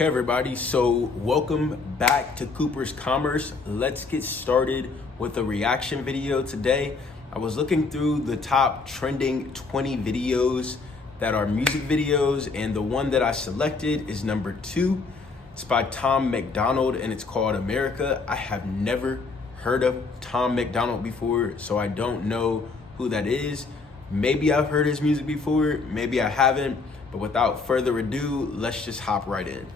Okay, everybody, so welcome back to Cooper's Commerce. Let's get started with a reaction video today. I was looking through the top trending 20 videos that are music videos, and the one that I selected is number 2. It's by Tom Macdonald, and it's called America. I have never heard of Tom Macdonald before, so I don't know who that is. Maybe I've heard his music before, maybe I haven't, but without further ado, let's just hop right in.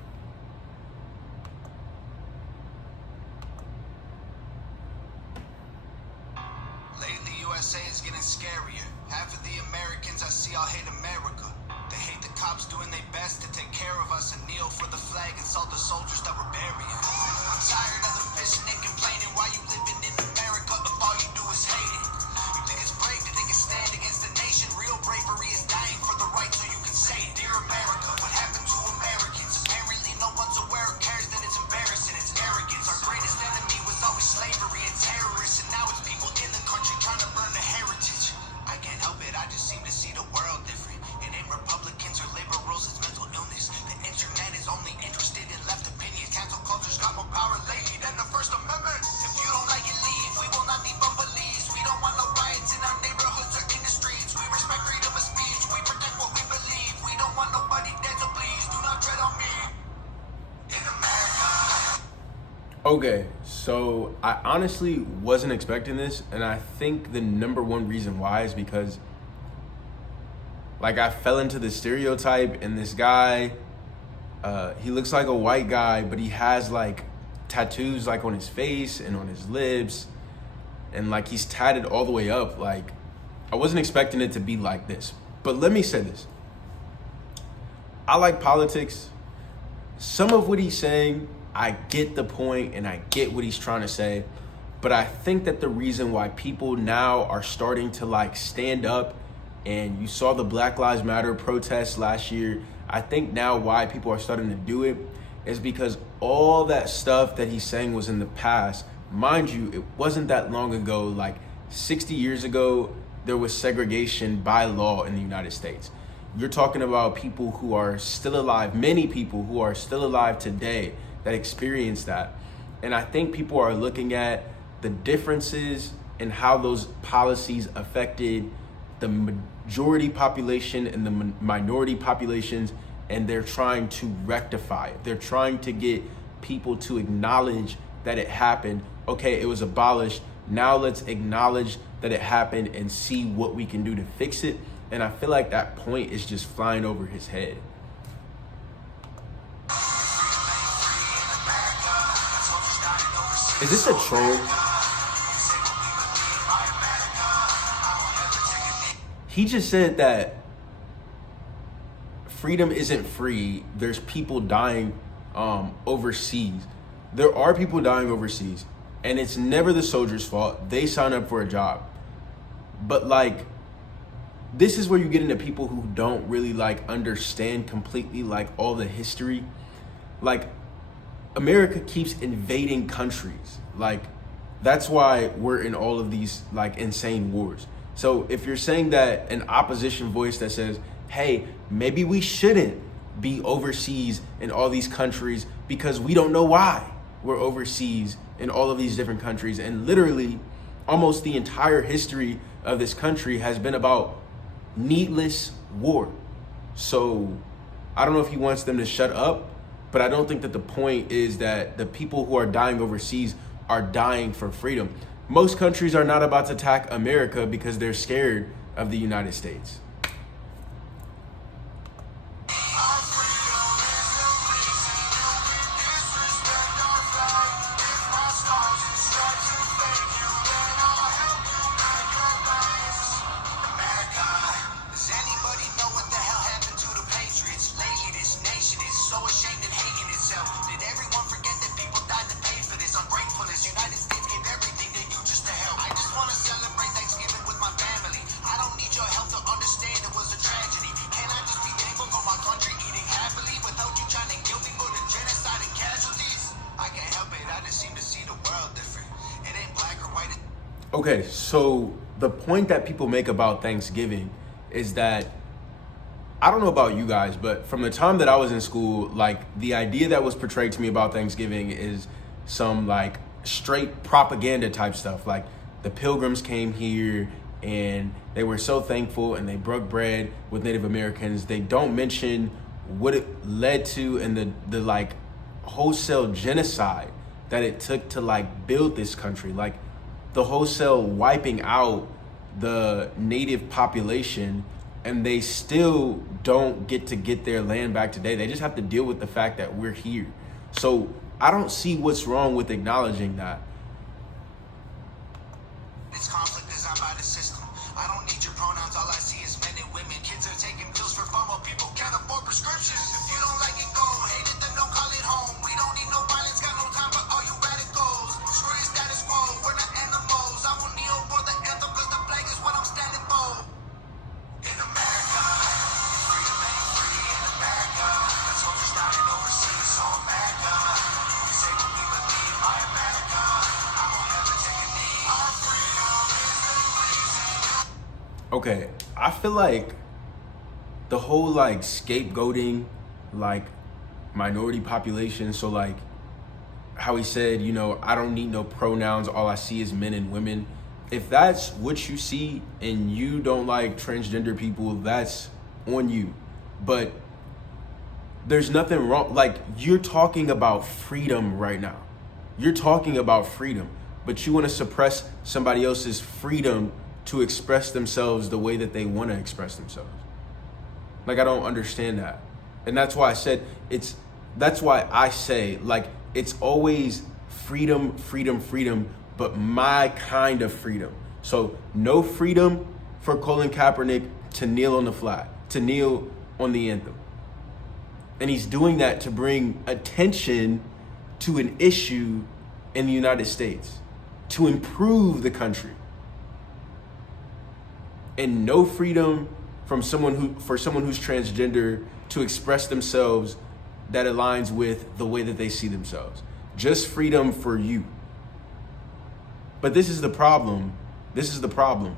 USA is getting scarier. Half of the Americans I see all hate America. They hate the cops doing their best to take care of us and kneel for the flag and salt the soldiers that were burying. I'm tired of them pissing and complaining why you living in America if all you do is hate it. You think it's brave to think it's stand against the nation. Real bravery is dying for the right so you can say it. Dear America, what happened to Americans? Apparently no one's aware or cares that it's embarrassing. It's arrogance. Our greatest enemy was always slavery and terrorists, and now it's people in the country trying to burn the heritage. I can't help it, I just seem to see the world different. It ain't Republicans or liberals, it's mental illness. The internet is only interested in left opinions. Cancel culture's got more power lately than the First Amendment. If you don't like it, leave. We will not defund police. We don't want no riots in our neighborhoods or in the streets. We respect freedom of speech. We protect what we believe. We don't want nobody dead, so please do not tread on me. In America. Okay, so I honestly wasn't expecting this, and I think the number one reason why is because I fell into the stereotype, and this guy, he looks like a white guy, but he has tattoos on his face and on his lips, and he's tatted all the way up. I wasn't expecting it to be like this. But let me say this. I like politics. Some of what he's saying, I get the point and I get what he's trying to say, but I think that the reason why people now are starting to stand up, and you saw the Black Lives Matter protests last year, I think now why people are starting to do it is because all that stuff that he's saying was in the past. Mind you, it wasn't that long ago, 60 years ago, there was segregation by law in the United States. You're talking about people who are still alive, many people who are still alive today that experienced that. And I think people are looking at the differences in how those policies affected the majority population and the minority populations, and they're trying to rectify it. They're trying to get people to acknowledge that it happened. Okay, it was abolished. Now let's acknowledge that it happened and see what we can do to fix it. And I feel like that point is just flying over his head. Is this a troll? He just said that freedom isn't free. There's people dying overseas. There are people dying overseas, and it's never the soldiers' fault. They sign up for a job. But this is where you get into people who don't really understand completely all the history. America keeps invading countries. That's why we're in all of these insane wars. So if you're saying that an opposition voice that says, hey, maybe we shouldn't be overseas in all these countries because we don't know why we're overseas in all of these different countries. And literally almost the entire history of this country has been about needless war. So I don't know if he wants them to shut up, but I don't think that the point is that the people who are dying overseas are dying for freedom. Most countries are not about to attack America because they're scared of the United States. Okay, so the point that people make about Thanksgiving is that I don't know about you guys, but from the time that I was in school, like the idea that was portrayed to me about Thanksgiving is some like straight propaganda type stuff. Like the pilgrims came here and they were so thankful and they broke bread with Native Americans. They don't mention what it led to and the like wholesale genocide that it took to like build this country. Like the wholesale wiping out the native population, and they still don't get their land back today. They just have to deal with the fact that we're here. So I don't see what's wrong with acknowledging that. This conflict designed by the system. I don't need your pronouns, all I see is men and women. Kids are taking pills for fun while people can't afford prescriptions. If you don't like it, go. Hate it, then don't call it home. We don't need no violence, got no time for all you radicals. Screw your status quo, we're not animals. I will kneel for the anthem, cause the flag is what I'm standing for. In America, freedom ain't free in America. The soldiers dying overseas, so America. You say what we believe, my America. I won't ever take a knee. Our freedom is the reason. Okay, I feel like the whole like scapegoating like minority population, so like how he said, you know, I don't need no pronouns, all I see is men and women. If that's what you see and you don't like transgender people, that's on you. But there's nothing wrong. Like, you're talking about freedom right now. You're talking about freedom, but you want to suppress somebody else's freedom to express themselves the way that they want to express themselves. Like, I don't understand that. And that's why I said that's why I say, like, it's always freedom, freedom, freedom, but my kind of freedom. So no freedom for Colin Kaepernick to kneel on the flag, to kneel on the anthem. And he's doing that to bring attention to an issue in the United States, to improve the country. And no freedom for someone who's transgender to express themselves that aligns with the way that they see themselves. Just freedom for you. But this is the problem. This is the problem.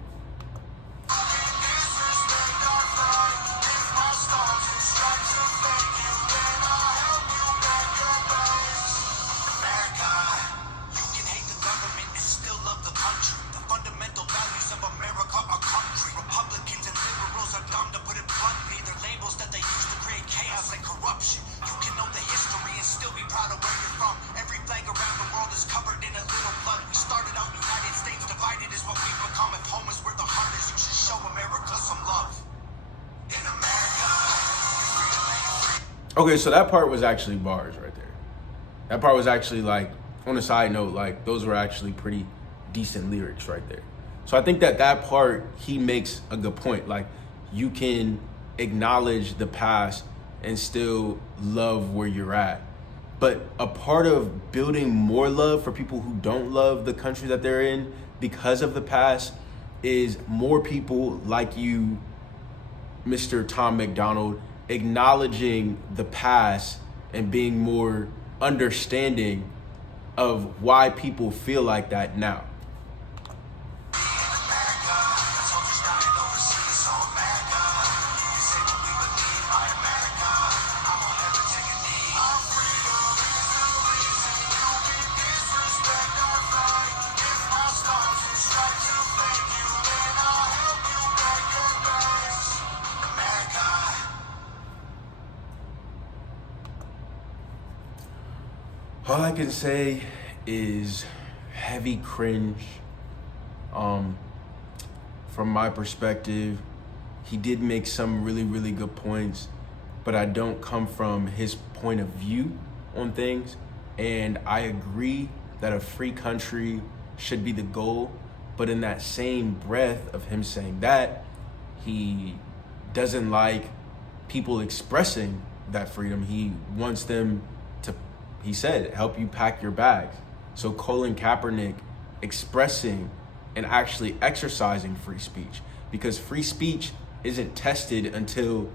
Okay, so that part was actually bars right there. That part was actually, like, on a side note, like, those were actually pretty decent lyrics right there. So I think that part, he makes a good point. Like, you can acknowledge the past and still love where you're at. But a part of building more love for people who don't love the country that they're in because of the past is more people like you, Mr. Tom Macdonald, acknowledging the past and being more understanding of why people feel like that now. All I can say is heavy cringe. From my perspective, he did make some really, really good points, but I don't come from his point of view on things. And I agree that a free country should be the goal, but in that same breath of him saying that, he doesn't like people expressing that freedom. He wants them to, he said, help you pack your bags. So Colin Kaepernick expressing and actually exercising free speech, because free speech isn't tested until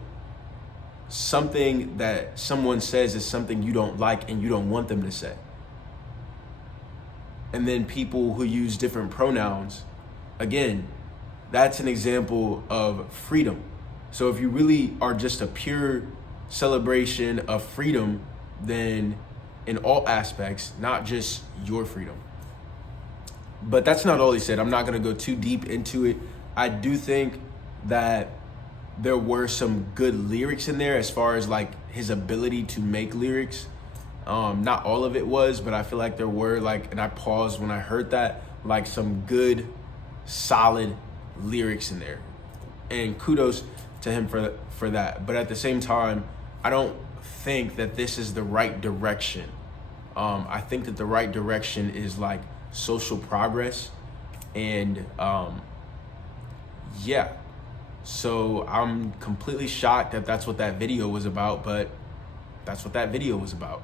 something that someone says is something you don't like and you don't want them to say. And then people who use different pronouns, again, that's an example of freedom. So if you really are just a pure celebration of freedom, then in all aspects, not just your freedom. But that's not all he said. I'm not going to go too deep into it. I do think that there were some good lyrics in there as far as like his ability to make lyrics. Not all of it was, but I feel like there were like, and I paused when I heard that, like some good, solid lyrics in there. And kudos to him for that. But at the same time, I don't think that this is the right direction. I think that the right direction is like social progress. And yeah, so I'm completely shocked that that's what that video was about, but that's what that video was about.